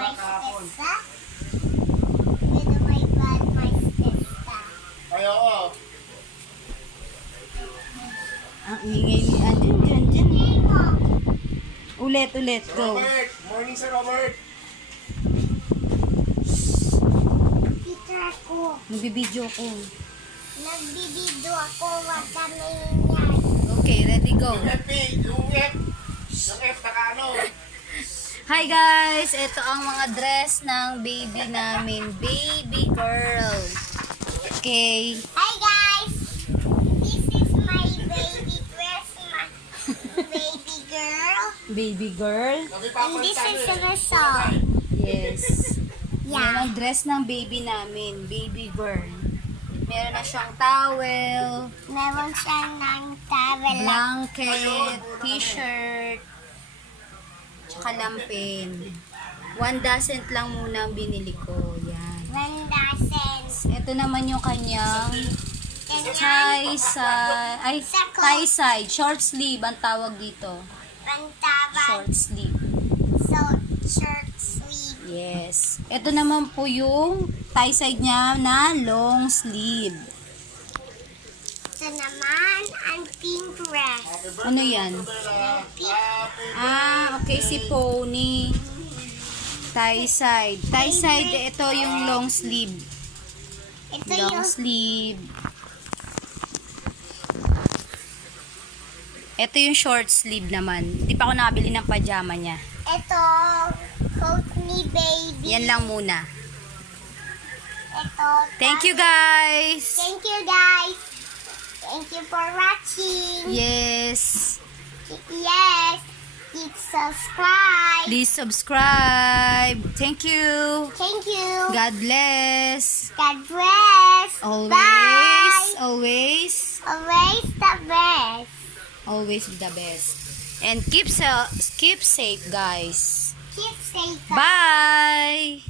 my sister? With my bad my sister. Ay, oo. Ang ingay ni dyan. Ulit, go. Robert! Morning sa Robert! Teacher ako. Magbibideo ko. Nagbibideo ako. Wag kami yan. Okay, ready, go. Yung F, yung F. Yung F, naka ano? Hi guys! Ito ang mga dress ng baby namin. Baby girl. Okay. Hi guys! This is my baby dress, my baby girl. Baby girl. And this is Rizal. Yes. Yan Yeah. ang dress ng baby namin. Baby girl. Meron na siyang towel, Meron siyang ng towel. blanket, t-shirt, tsaka lampin. 1 dozen lang muna ang binili ko. Yan. 1 dozen. Ito naman yung kanyang Ganyan. tie side, short sleeve ang tawag dito. Pantawad. Short sleeve. So, shirt sleeve. Yes. Ito naman po yung tie side niya na long sleeve. Ito naman, ang pink dress. Ano yan? Okay, si Pony. Tie side. Tie side, ito yung long sleeve. Ito Long yung sleeve. Ito yung short sleeve naman. Hindi pa ako nakabili ng pajama niya. ito, coat ni baby. Yan lang muna. Ito. Thank you guys! Thank you guys. Thank you for watching. Yes! Yes. Please subscribe. Please subscribe. Thank you. Thank you. God bless. God bless. Always, Bye. always, Always the best. always the best. And keep safe, guys. Keep safe. Bye!